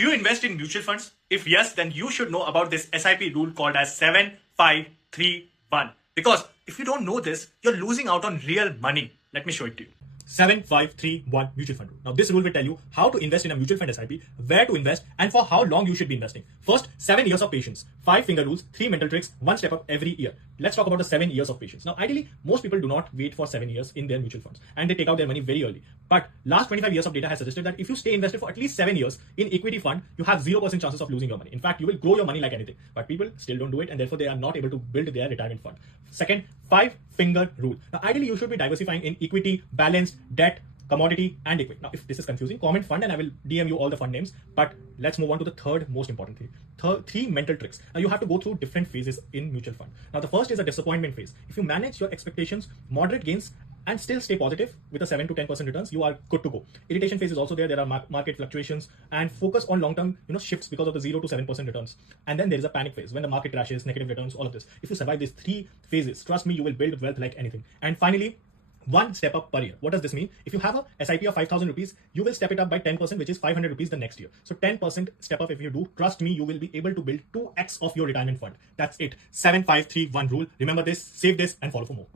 Do you invest in mutual funds? If yes, then you should know about this SIP rule called as 7531. Because if you don't know this, you're losing out on real money. Let me show it to you. 7531 mutual fund rule. Now this rule will tell you how to invest in a mutual fund SIP, where to invest, and for how long you should be investing. First, 7 years of patience, 5 finger rules, 3 mental tricks, 1 step up every year. Let's talk about the 7 years of patience. Now ideally, most people do not wait for 7 years in their mutual funds and they take out their money very early. But last 25 years of data has suggested that if you stay invested for at least 7 years in equity fund, you have 0% chances of losing your money. In fact, you will grow your money like anything. But people still don't do it and therefore they are not able to build their retirement fund. Second, 5 finger rule. Now ideally, you should be diversifying in equity, balanced, debt, commodity, and equity. Now, if this is confusing, comment fund and I will DM you all the fund names. But let's move on to the third most important thing. 3 mental tricks. Now, you have to go through different phases in mutual fund. Now, the first is a disappointment phase. If you manage your expectations, moderate gains, and still stay positive with a 7 to 10% returns, you are good to go. Irritation phase is also there. There are market fluctuations and focus on long-term shifts because of the 0 to 7% returns. And then there is a panic phase when the market crashes, negative returns, all of this. If you survive these 3 phases, trust me, you will build wealth like anything. And finally, 1 step up per year. What does this mean? If you have a SIP of 5,000 rupees, you will step it up by 10%, which is 500 rupees the next year. So 10% step up if you do, trust me, you will be able to build 2x of your retirement fund. That's it. 7531 rule. Remember this, save this, and follow for more.